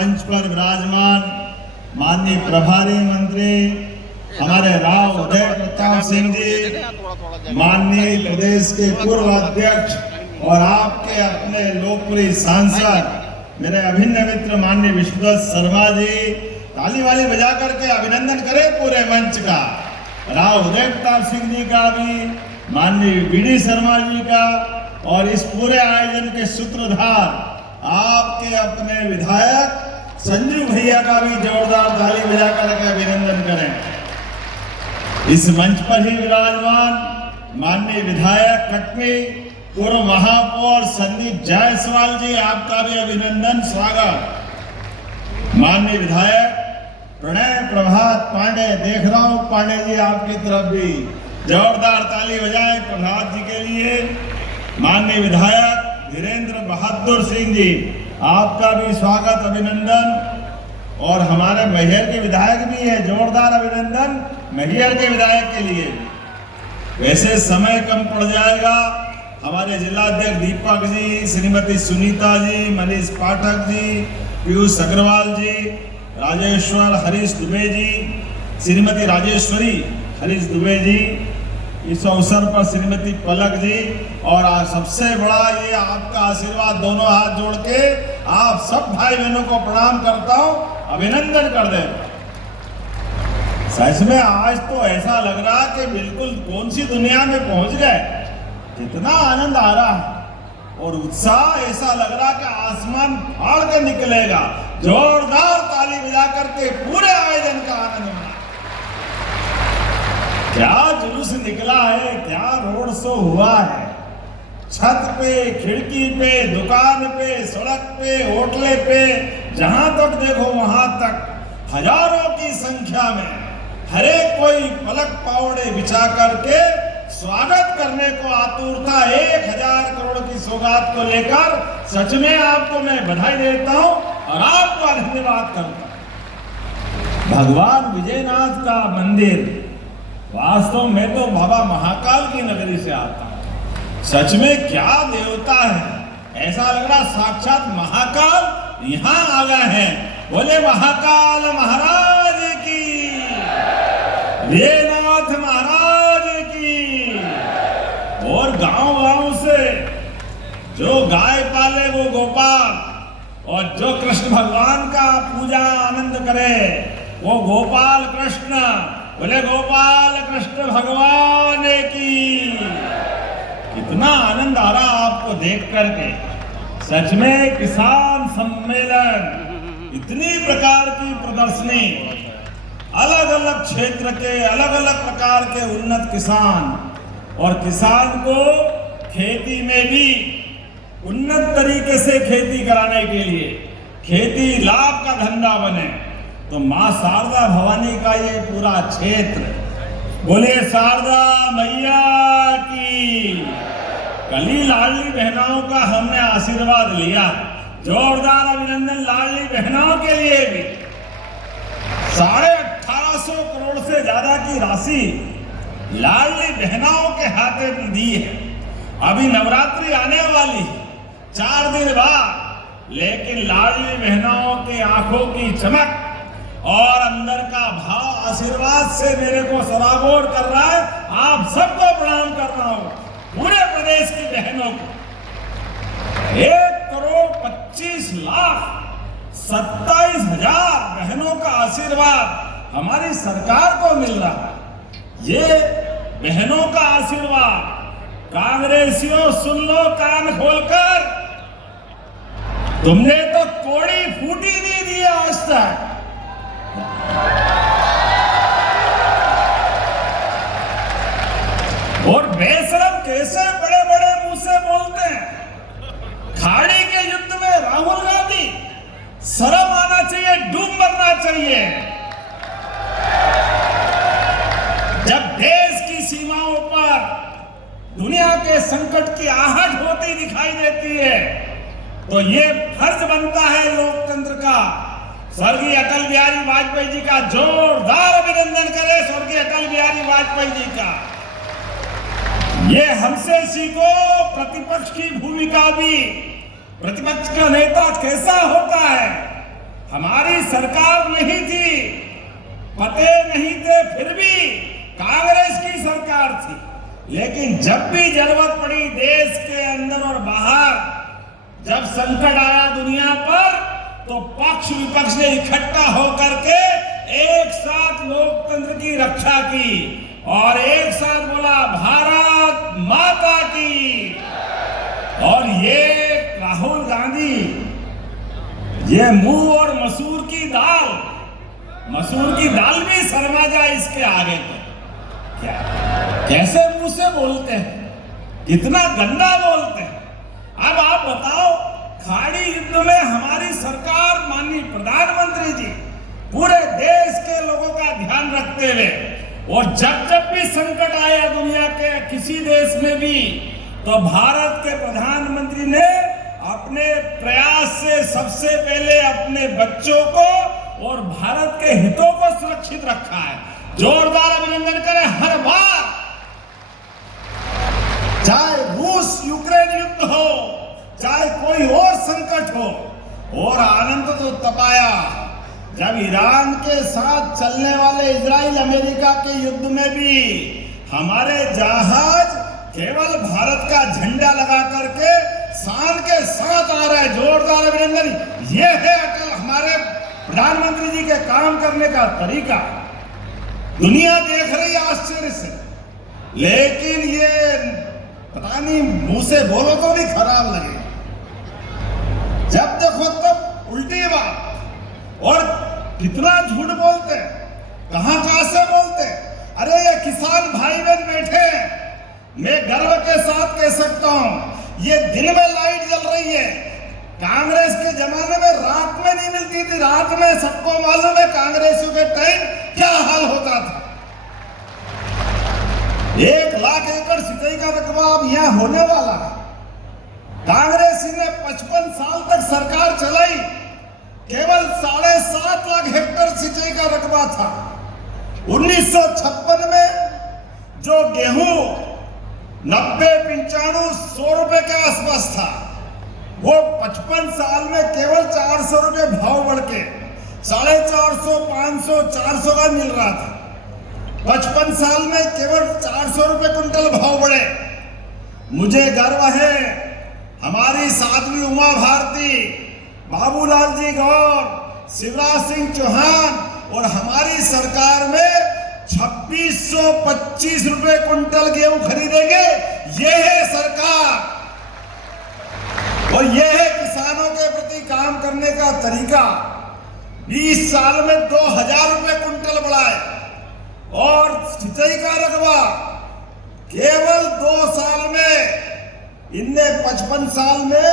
मंच पर विराजमान माननीय प्रभारी मंत्री हमारे राव उदय प्रताप सिंह जी, माननीय प्रदेश के पूर्व अध्यक्ष और आपके अपने लोकप्रिय सांसद मेरे अभिन्न मित्र माननीय विष्णुदत्त शर्मा जी, ताली वाली बजा करके अभिनंदन करें पूरे मंच का। राव उदय प्रताप सिंह जी का भी, माननीय बीडी शर्मा जी का और इस पूरे आयोजन के सूत्रधार आपके अपने विधायक संजू भैया का भी जोरदार ताली बजा करके अभिनंदन करें। इस मंच पर ही विराजमान माननीय विधायक कटनी पूर्व महापौर संदीप जायसवाल जी, आपका भी अभिनंदन स्वागत। माननीय विधायक प्रणय प्रभात पांडे, देख रहा हूं पांडे जी आपकी तरफ भी जोरदार ताली बजाए प्रभात जी के लिए। माननीय विधायक धीरेन्द्र बहादुर सिंह जी, आपका भी स्वागत अभिनंदन। और हमारे मैहर के विधायक भी है, जोरदार अभिनंदन मैहर के विधायक के लिए। वैसे समय कम पड़ जाएगा, हमारे जिलाध्यक्ष दीपक जी, श्रीमती सुनीता जी, मनीष पाठक जी, पीयूष अग्रवाल जी, राजेश्वर हरीश दुबे जी, श्रीमती राजेश्वरी हरीश दुबे जी, इस अवसर पर श्रीमती पलक जी, और सबसे बड़ा ये आपका आशीर्वाद, दोनों हाथ जोड़ के आप सब भाई बहनों को प्रणाम करता हूं, अभिनंदन कर दे। सच में आज तो ऐसा लग रहा कि बिल्कुल कौन सी दुनिया में पहुंच गए, इतना आनंद आ रहा है और उत्साह ऐसा लग रहा कि आसमान फाड़ के निकलेगा। जोरदार ताली बजा करके पूरे आयोजन का आनंद मना। क्या जुलूस निकला है, क्या रोड शो हुआ है, छत पे, खिड़की पे, दुकान पे, सड़क पे, होटले पे, जहां तक देखो वहां तक हजारों की संख्या में हर एक कोई पलक पावड़े बिछा करके स्वागत करने को आतुरता 1000 करोड़ की सौगात को लेकर सच में आपको मैं बधाई देता हूं और आपका धन्यवाद करता हूं। भगवान विजयनाथ का मंदिर, वास्तव में तो बाबा महाकाल की नगरी से आता हूं, सच में क्या देवता है, ऐसा लग रहा साक्षात महाकाल यहाँ आ गए हैं। बोले महाकाल महाराज की, विजयनाथ महाराज की। और गांव-गांव से जो गाय पाले वो गोपाल, और जो कृष्ण भगवान का पूजा आनंद करे वो गोपाल कृष्ण। बोले गोपाल कृष्ण भगवान की। कितना आनंद आ रहा आपको देख करके। सच में किसान सम्मेलन, इतनी प्रकार की प्रदर्शनी, अलग अलग क्षेत्र के अलग अलग प्रकार के उन्नत किसान, और किसान को खेती में भी उन्नत तरीके से खेती कराने के लिए, खेती लाभ का धंधा बने, तो मां शारदा भवानी का ये पूरा क्षेत्र, बोले शारदा मैया की। कली लाडली बहनों का हमने आशीर्वाद लिया, जोरदार अभिनंदन लाडली बहनों के लिए भी। 1850 करोड़ से ज्यादा की राशि लाडली बहनों के हाथे में दी है। अभी नवरात्रि आने वाली 4 दिन बाद, लेकिन लाडली बहनों की आंखों की चमक और अंदर का भाव आशीर्वाद से मेरे को सराबोर कर रहा है। आप सबको प्रणाम कर रहा हूं, पूरे प्रदेश की बहनों को। 1,25,27,000 बहनों का आशीर्वाद हमारी सरकार को मिल रहा है। ये बहनों का आशीर्वाद, कांग्रेसियों सुन लो कान खोलकर, तुमने तो कोड़ी फूटी नहीं दी आज तक। और बेशरम कैसे बड़े बड़े मुंह से बोलते हैं। खाड़ी के युद्ध में राहुल गांधी, शर्म आना चाहिए, डूब मरना चाहिए। जब देश की सीमाओं पर दुनिया के संकट की आहट होती दिखाई देती है, तो ये फर्ज बनता है लोकतंत्र का। स्वर्गीय अटल बिहारी वाजपेयी जी का जोरदार अभिनंदन करें, स्वर्गीय अटल बिहारी वाजपेयी जी का। ये हमसे सीखो प्रतिपक्ष की भूमिका भी। प्रतिपक्ष का नेता कैसा होता है, सरकार नहीं थी, पते नहीं थे, फिर भी कांग्रेस की सरकार थी। लेकिन जब भी जरूरत पड़ी देश के अंदर और बाहर, जब संकट आया दुनिया पर, तो पक्ष विपक्ष ने इकट्ठा होकर के एक साथ लोकतंत्र की रक्षा की और एक साथ बोला भारत माता की। और ये राहुल गांधी, ये मूंग और मसूर की दाल भी शर्मा जाए इसके आगे। तो क्या कैसे मुंह से बोलते हैं, कितना गंदा बोलते हैं। अब आप बताओ, खाड़ी युद्ध में हमारी सरकार, माननीय प्रधानमंत्री जी पूरे देश के लोगों का ध्यान रखते हुए, और जब भी संकट आया दुनिया के किसी देश में भी, तो भारत के प्रधानमंत्री ने अपने प्रयास से सबसे पहले अपने बच्चों को और भारत के हितों को सुरक्षित रखा है। जोरदार अभिनंदन करें हर बार, चाहे रूस यूक्रेन युद्ध हो, चाहे कोई और संकट हो। और आनंद तो तब आया जब ईरान के साथ चलने वाले इजराइल अमेरिका के युद्ध में भी हमारे जहाज केवल भारत का झंडा लगा करके शान के साथ आ रहा है। जोरदार अभिनंदन। ये है अटल हमारे प्रधानमंत्री जी के काम करने का तरीका। दुनिया देख रही है आश्चर्य से, लेकिन ये पता नहीं मुंह से बोलो तो भी खराब लगे, जब देखो तब उल्टी बात। और कितना झूठ बोलते हैं, कहां से बोलते हैं। अरे ये किसान भाई बहन बैठे हैं, मैं गर्व के साथ कह सकता हूं, ये दिन में लाइट जल रही है। कांग्रेस के जमाने में रात में नहीं मिलती थी, रात में सबको मालूम है कांग्रेसियों के टाइम क्या हाल होता था। 1 लाख एकड़ सिंचाई का रकबा अब यहां होने वाला है। कांग्रेस ने 55 साल तक सरकार चलाई, केवल 7.5 लाख हेक्टेयर सिंचाई का रकबा था। 1956 में जो गेहूं 90-95 100 रुपए के आसपास था, वो 55 साल में केवल 400 रुपए भाव बढ़ के 450, 500, 400 का मिल रहा था। 55 साल में केवल 400 रुपए कुंटल भाव बढ़े। मुझे गर्व है हमारी साध्वी उमा भारती, बाबूलाल जी गौर, शिवराज सिंह चौहान और हमारी सरकार में 2625 रुपए कुंटल गेहूं खरीदेंगे। ये है सरकार और ये है किसानों के प्रति काम करने का तरीका। 20 साल में 2000 रुपए कुंटल बढ़ाए और सिंचाई का रकबा केवल 2 साल में इनने 55 साल में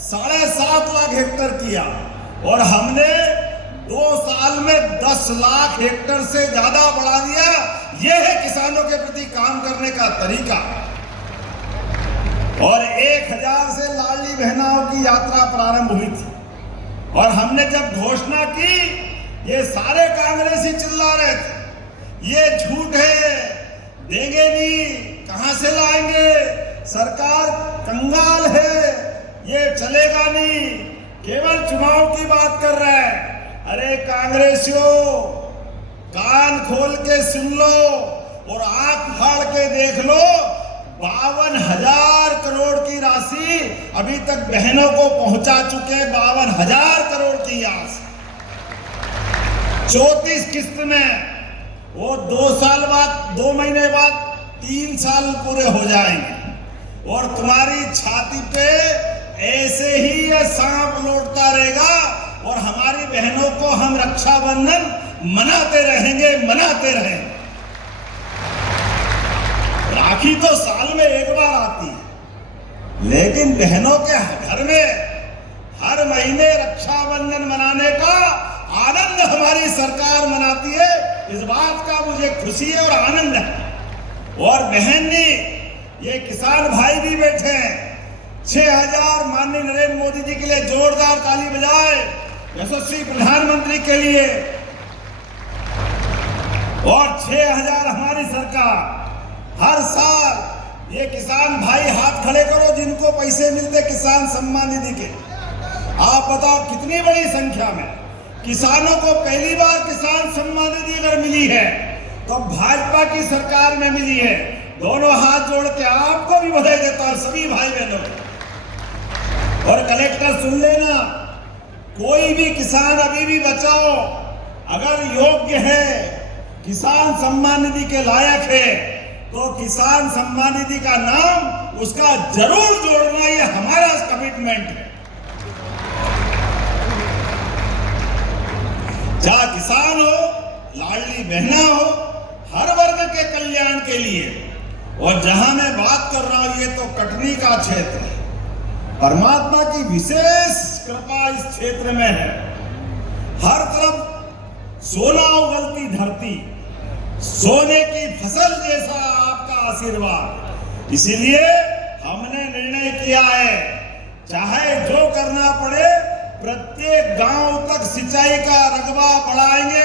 7.5 लाख हेक्टेयर किया और हमने 2 साल में 10 लाख हेक्टेयर से ज्यादा बढ़ा दिया। यह है किसानों के प्रति काम करने का तरीका। और 1000 से लाडली बहनाओं की यात्रा प्रारंभ हुई थी और हमने जब घोषणा की, ये सारे कांग्रेसी चिल्ला रहे थे ये झूठ है, देंगे नहीं, कहां से लाएंगे, सरकार कंगाल है, ये चलेगा नहीं, केवल चुनाव की बात कर रहा है। अरे कांग्रेसियों, कान खोल के सुन लो और आंख फाड़ के देख लो, 52,000 करोड़ की राशि अभी तक बहनों को पहुंचा चुके हैं। 52,000 करोड़ की आस 34 किस्त में, वो 2 साल बाद, 2 महीने बाद 3 साल पूरे हो जाएंगे और तुम्हारी छाती पे ऐसे ही यह सांप लौटता रहेगा और हमारी बहनों को हम रक्षाबंधन मनाते रहेंगे। राखी तो साल में एक बार आती है, लेकिन बहनों के घर में हर महीने रक्षाबंधन मनाने का आनंद हमारी सरकार मनाती है। इस बात का मुझे खुशी है और आनंद है। और बहन ने, ये किसान भाई भी बैठे हैं, 6000 माननीय नरेंद्र मोदी जी के लिए जोरदार ताली बजाए, यशस्वी प्रधानमंत्री के लिए। और 6000 हमारी सरकार हर साल। ये किसान भाई हाथ खड़े करो जिनको पैसे मिलते किसान सम्मान निधि के। आप बताओ कितनी बड़ी संख्या में किसानों को पहली बार किसान सम्मान निधि अगर मिली है तो भाजपा की सरकार में मिली है। दोनों हाथ जोड़ के आपको भी बधाई देता हूं, सभी भाई बहनों। और कलेक्टर सुन लेना, कोई भी किसान अभी भी बचाओ अगर योग्य है, किसान सम्मान निधि के लायक है, तो किसान सम्मान निधि का नाम उसका जरूर जोड़ना, ये हमारा कमिटमेंट है। चाहे किसान हो, लाडली बहना हो, हर वर्ग के कल्याण के लिए। और जहां मैं बात कर रहा हूं, ये तो कटनी का क्षेत्र है। परमात्मा की विशेष कृपा इस क्षेत्र में है। हर तरफ सोना उगलती धरती, सोने की फसल जैसा आपका आशीर्वाद। इसीलिए हमने निर्णय किया है, चाहे जो करना पड़े, प्रत्येक गांव तक सिंचाई का रकबा बढ़ाएंगे,